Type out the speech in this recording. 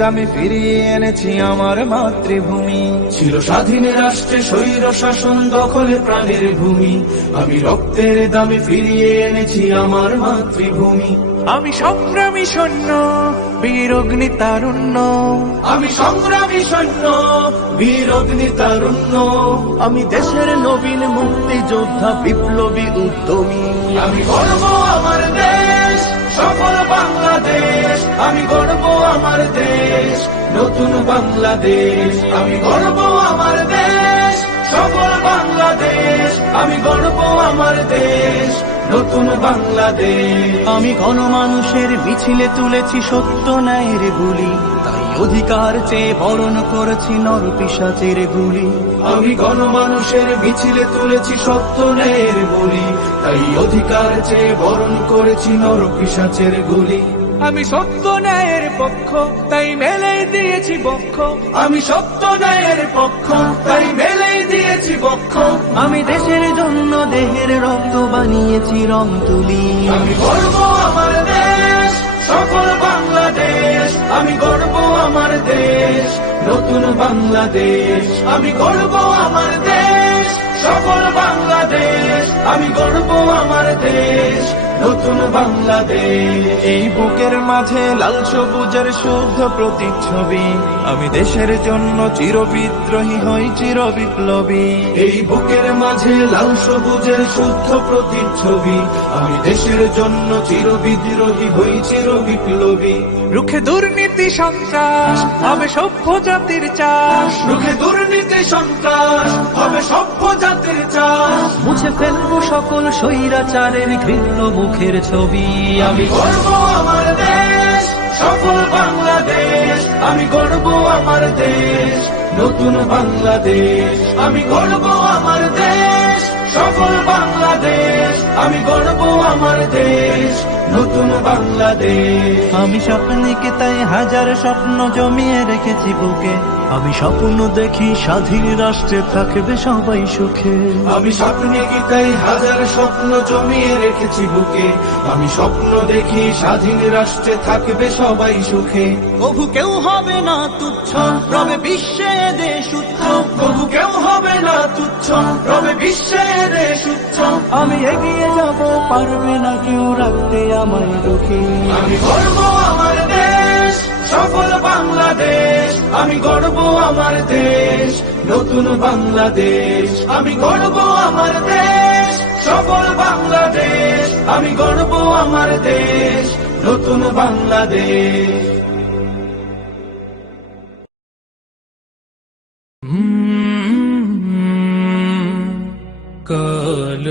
দামে ফিরিয়ে এনেছি আমার মাতৃভূমি। ছিল স্বাধীন রাষ্ট্রে স্বৈর শাসন দখলে প্রাণের ভূমি, আমি রক্তের দামে ফিরিয়ে এনেছি আমার মাতৃভূমি। আমি সংগ্রামী সৈন্য, বীর অগ্নি তারুণ্য, আমি সংগ্রামী সৈন্য, বীর অগ্নি তারুণ্য। আমি দেশের নবীন মুক্তিযোদ্ধা, বিপ্লবী উদ্যমী। আমি গর্ব আমার দেশ, সকল বাংলাদেশ। আমি গর্ব আমার দেশ, নতুন বাংলাদেশ। আমি গর্ব আমার দেশ, সকল বাংলাদেশ। আমি গর্ব আমার দেশ, নতুন বাংলাদেশ। আমি গণমানুষের মিছিলে তুলেছি সত্য ন্যায়ের গুলি, তাই অধিকার চেয়ে বরণ করেছি নরপিশাচের গুলি। আমি গণমানুষের মিছিলে তুলেছি সত্য ন্যায়ের বলি, তাই অধিকার চেয়ে বরণ করেছি নরপিশাচের গুলি। আমি সত্য ন্যায়ের পক্ষ, তাই মেলেই দিয়েছি বক্ষ। আমি সত্য ন্যায়ের পক্ষ, তাই মেলেই দিয়েছি বক্ষ। আমি দেশের জন্য দেহের রক্ত বানিয়েছি রং তুলি। আমি গর্ব আমার দেশ, সকল বাংলাদেশ। আমি গর্ব আমার দেশ, নতুন বাংলাদেশ। আমি গর্ব আমার দেশ, সকল বাংলাদেশ। আমি গর্ব আমার দেশ, নতুন বাংলাদেশ। এই বুকের মাঝে লাল সবুজের শুদ্ধ প্রতিচ্ছবি, আমি দেশের জন্য চির বিদ্রোহী হই চির বিপ্লবী। এই বুকের মাঝে লাল সবুজের শুদ্ধ প্রতিচ্ছবি, আমি দেশের জন্য চির বিদ্রোহী হই চির বিপ্লবী। রুখে দুর্নীতি সন্ত্রাস হবে সভ্য জাতির চাষ, রুখে দুর্নীতি সন্ত্রাস হবে সভ্য জাতির চাষ। মুছে ফেলবো সকল স্বৈরাচারের ঘৃণ্য মুখের ছবি। আমি গর্ব আমার দেশ, সকল বাংলাদেশ। আমি গর্ব আমার দেশ, নতুন বাংলাদেশ। আমি গর্ব আমার দেশ, সকল বাংলাদেশ। আমি গর্ব আমার দেশ, নতুন বাংলাদেশ। আমি স্বপ্নকে তাই হাজার স্বপ্ন জমিয়ে রেখেছি বুকে, আমি স্বপ্ন দেখি স্বাধীন রাষ্ট্রে থাকবে সবাই সুখে। আমি স্বপ্নে কি তাই হাজার স্বপ্ন জমিয়ে রেখেছি বুকে, আমি স্বপ্ন দেখি স্বাধীন রাষ্ট্রে থাকবে সবাই সুখে। কভু কেউ হবে না তুচ্ছ, রবে বিশ্বে দেশ উচ্চ। কবু কেউ হবে না তুচ্ছ, রবে বিশ্বে দেশ উচ্চ। আমি এগিয়ে যাব, পারবে না কেউ রাখতে আমায় রুখে। আমি গর্ব আমার দেশ, সকল বাংলাদেশ। আমি গর্ব আমার দেশ, নতুন বাংলাদেশ। আমি গর্ব আমার দেশ, সকল বাংলাদেশ। আমি গর্ব আমার দেশ, নতুন বাংলাদেশ। কাল